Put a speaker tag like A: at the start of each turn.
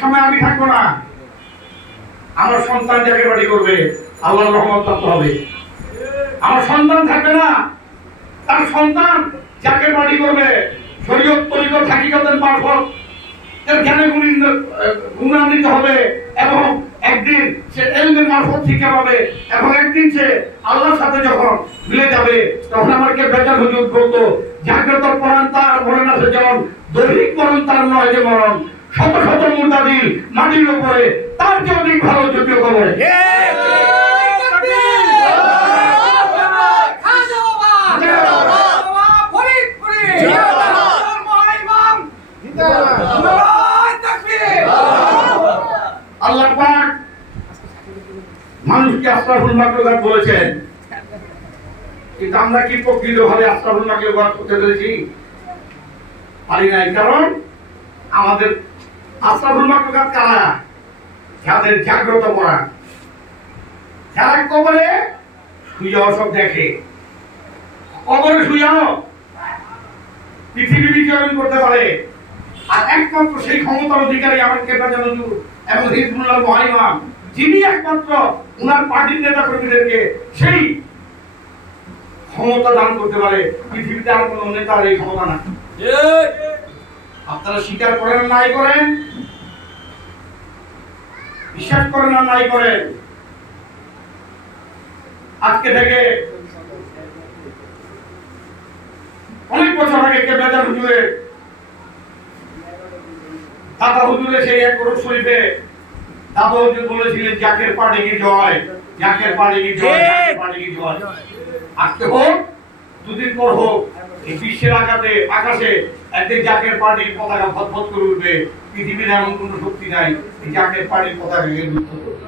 A: সময় আমি থাকব না। আমার সন্তান যাকে বাড়ি করবে, আল্লাহর রহমত প্রাপ্ত হবে। আমার সন্তান থাকবে না। তার সন্তান যাকে বাড়ি করবে, শরীয়ত তরিকত মারফত, তার জ্ঞানে গুণিন- গুণান্বিত হবে এবং একদিন সে এলমের মারফত শিক্ষা পাবে এবং একদিন সে আল্লাহর সাথে যখন মিলে যাবে, তখন আমাকে বেচার হুজুর বলতো, জাগ্রত পরাণ তার মরণ আছে যেমন দৈনিক মরণ তার নয় যে মরণ। শত শত মুদাদিল মাটির উপরে। তার যে অধিক ভালো যদিও খবর। আল্লাহ পাক মানুষকে আশরাফুল মাকলুকাত বলেছেন। কিন্তু আমরা কি প্রকৃত ভাবে আশরাফুল মাকলুকাত করতে পেরেছি? পারি নাই। কারণ আমাদের যাদের জাগ্রত করা যারা কবরে শুয়েও সব দেখে। কবরে শুয়েও পৃথিবী বিচরণ করতে পারে। আর একমাত্র সেই ক্ষমতার অধিকারী আমার কেপাজা নজরুল এবং হিজবুল্লাহ মহাইমাম যিনি একমাত্র উনার পার্টির নেতা কর্মীদেরকে সেই ক্ষমতা দান করতে পারে। পৃথিবীতে আর কোনো নেতার এই ক্ষমতা না আপনারা স্বীকার করেন নাই করেন? বিশ্বাস করেন আর নাই করেন? আজকে থেকে অনেক বছর আগে কেবলাজার হুজুরের দাদা হুজুরে সেই এক করোড় শরীফে দাদা হুজুর বলেছিলেন জাকের পাড়ে কি জয়? জাকের পাড়ে কি জয়? পাড়ে কি জয়? আজকে হোক দুদিন পর হোক এই বিশ্বের আকাশে আকাশে একদিন জাকের পার্টির পতাকা ফতফত করে উঠবে। পৃথিবীর এমন কোনো শক্তি নাই এই জাকের পার্টির পতাকাকে রুদ্ধ করবে।